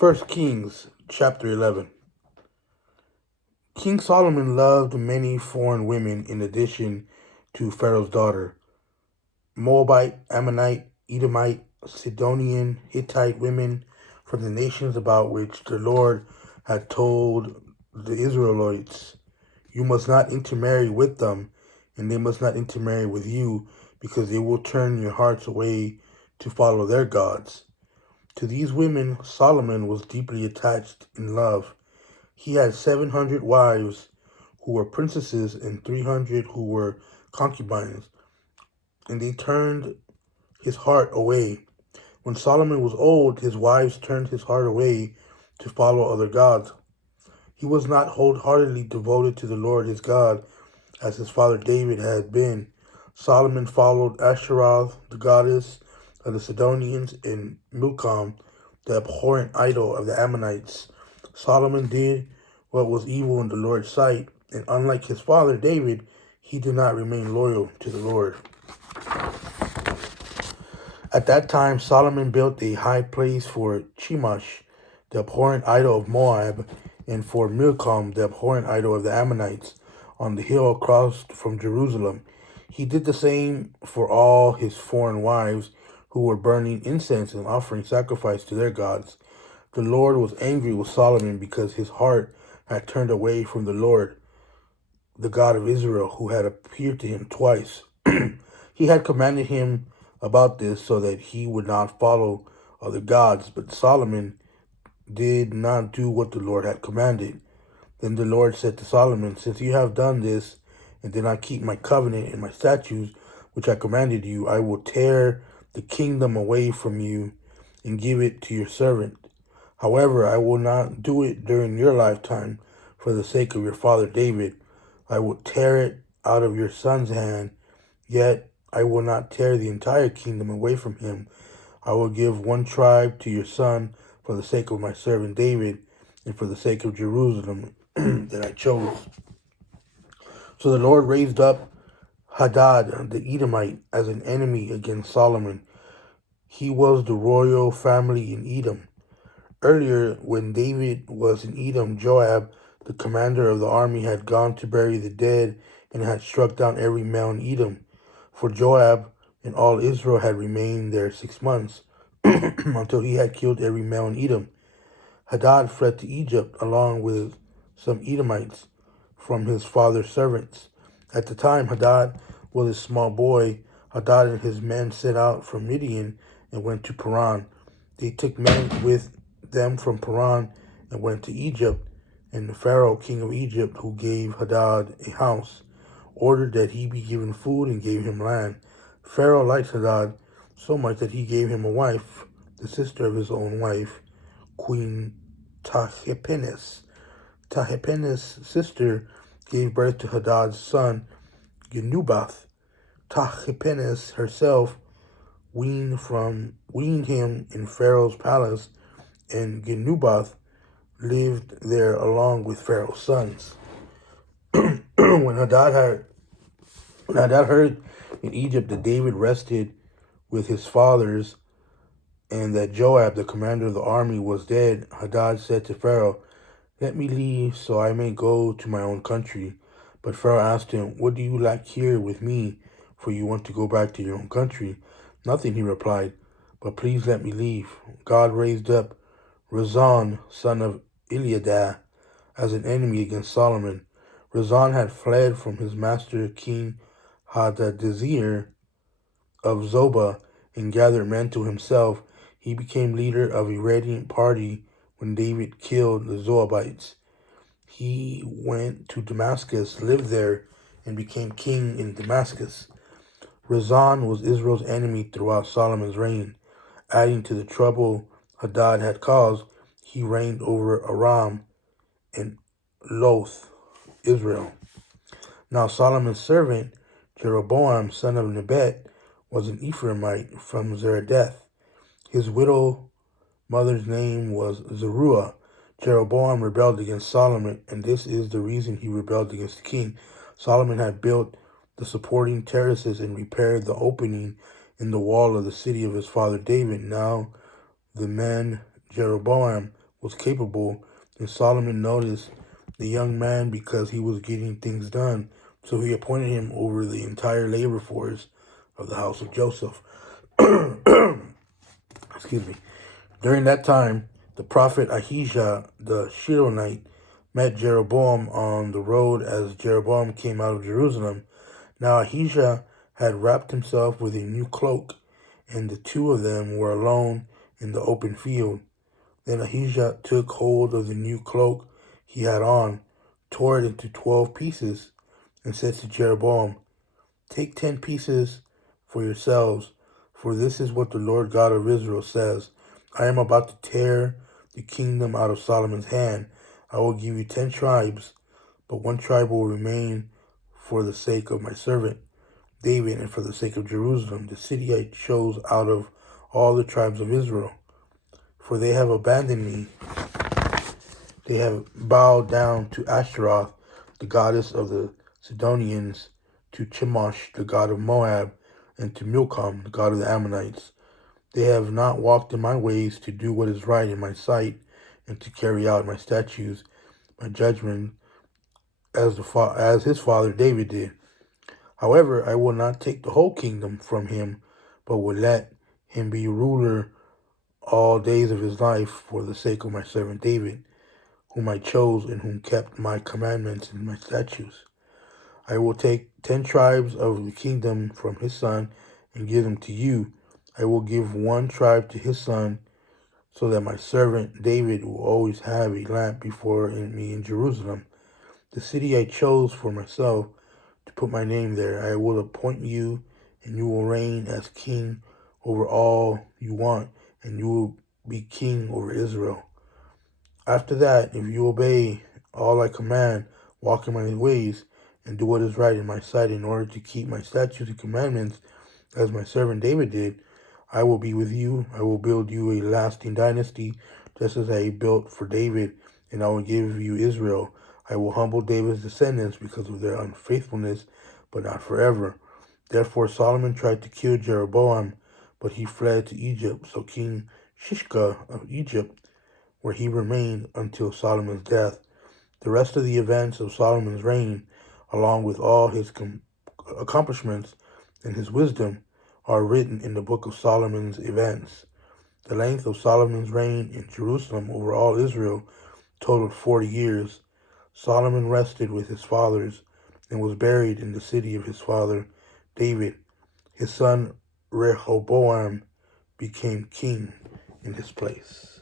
First Kings chapter 11. King Solomon loved many foreign women in addition to Pharaoh's daughter. Moabite, Ammonite, Edomite, Sidonian, Hittite women from the nations about which the Lord had told the Israelites, "You must not intermarry with them, and they must not intermarry with you, because they will turn your hearts away to follow their gods." To these women Solomon was deeply attached in love. He had 700 wives who were princesses and 300 who were concubines, and they turned his heart away. When Solomon was old, his wives turned his heart away to follow other gods. He was not wholeheartedly devoted to the Lord his God, as his father David had been. Solomon followed Asheroth, the goddess of the Sidonians, and Milcom, the abhorrent idol of the Ammonites. Solomon did what was evil in the Lord's sight, and unlike his father David, he did not remain loyal to the Lord. At that time, Solomon built a high place for Chemosh, the abhorrent idol of Moab, and for Milcom, the abhorrent idol of the Ammonites, on the hill across from Jerusalem. He did the same for all his foreign wives who were burning incense and offering sacrifice to their gods. The Lord was angry with Solomon because his heart had turned away from the Lord, the God of Israel, who had appeared to him twice. He had commanded him about this so that he would not follow other gods, but Solomon did not do what the Lord had commanded. Then the Lord said to Solomon, "Since you have done this and did not keep my covenant and my statutes, which I commanded you, I will tear the kingdom away from you and give it to your servant. However, I will not do it during your lifetime for the sake of your father David. I will tear it out of your son's hand, yet I will not tear the entire kingdom away from him. I will give one tribe to your son for the sake of my servant David and for the sake of Jerusalem that I chose." So the Lord raised up Hadad the Edomite as an enemy against Solomon. He was the royal family in Edom. Earlier, when David was in Edom, Joab, the commander of the army, had gone to bury the dead and had struck down every male in Edom. For Joab and all Israel had remained there 6 months, until he had killed every male in Edom. Hadad fled to Egypt along with some Edomites from his father's servants. At the time Hadad was a small boy, Hadad and his men set out from Midian and went to Paran. They took men with them from Paran and went to Egypt, and the Pharaoh, king of Egypt, who gave Hadad a house, ordered that he be given food and gave him land. Pharaoh liked Hadad so much that he gave him a wife, the sister of his own wife, Queen Tahpenes. Tahpenes' sister gave birth to Hadad's son, Genubath. Tahpenes herself weaned him in Pharaoh's palace, and Genubath lived there along with Pharaoh's sons. When Hadad heard in Egypt that David rested with his fathers and that Joab, the commander of the army, was dead, Hadad said to Pharaoh, "Let me leave so I may go to my own country." But Pharaoh asked him, "What do you lack here with me, for you want to go back to your own country?" "Nothing," he replied, "but please let me leave." God raised up Rezon, son of Eliadah, as an enemy against Solomon. Rezon had fled from his master King Hadadezer of Zobah and gathered men to himself. He became leader of a radiant party when David killed the Zoabites. He went to Damascus, lived there, and became king in Damascus. Rezon was Israel's enemy throughout Solomon's reign. Adding to the trouble Hadad had caused, he reigned over Aram and Loth, Israel. Now Solomon's servant, Jeroboam, son of Nebat, was an Ephraimite from Zeredeth. His widow mother's name was Zeruiah. Jeroboam rebelled against Solomon, and this is the reason he rebelled against the king. Solomon had built the supporting terraces and repaired the opening in the wall of the city of his father David. Now the man Jeroboam was capable, and Solomon noticed the young man because he was getting things done. So he appointed him over the entire labor force of the house of Joseph. Excuse me. During that time, the prophet Ahijah the Shilonite met Jeroboam on the road as Jeroboam came out of Jerusalem. Now Ahijah had wrapped himself with a new cloak, and the two of them were alone in the open field. Then Ahijah took hold of the new cloak he had on, tore it into 12 pieces, and said to Jeroboam, "Take 10 pieces for yourselves, for this is what the Lord God of Israel says. I am about to tear the kingdom out of Solomon's hand. I will give you 10 tribes, but one tribe will remain for the sake of my servant David and for the sake of Jerusalem, the city I chose out of all the tribes of Israel. For they have abandoned me. They have bowed down to Ashtaroth, the goddess of the Sidonians, to Chemosh, the god of Moab, and to Milcom, the god of the Ammonites. They have not walked in my ways to do what is right in my sight, and to carry out my statutes, my judgment, as his father David did. However, I will not take the whole kingdom from him, but will let him be ruler all days of his life for the sake of my servant David, whom I chose and whom kept my commandments and my statutes. I will take 10 tribes of the kingdom from his son and give them to you. I will give one tribe to his son, so that my servant David will always have a lamp before me in Jerusalem, the city I chose for myself to put my name there. I will appoint you, and you will reign as king over all you want, and you will be king over Israel. After that, if you obey all I command, walk in my ways, and do what is right in my sight in order to keep my statutes and commandments, as my servant David did, I will be with you. I will build you a lasting dynasty, just as I built for David, and I will give you Israel. I will humble David's descendants because of their unfaithfulness, but not forever. Therefore Solomon tried to kill Jeroboam, but he fled to Egypt. So King Shishka of Egypt, where he remained until Solomon's death. The rest of the events of Solomon's reign, along with all his accomplishments and his wisdom, are written in the book of Solomon's events. The length of Solomon's reign in Jerusalem over all Israel totaled 40 years. Solomon rested with his fathers and was buried in the city of his father David. His son Rehoboam became king in his place.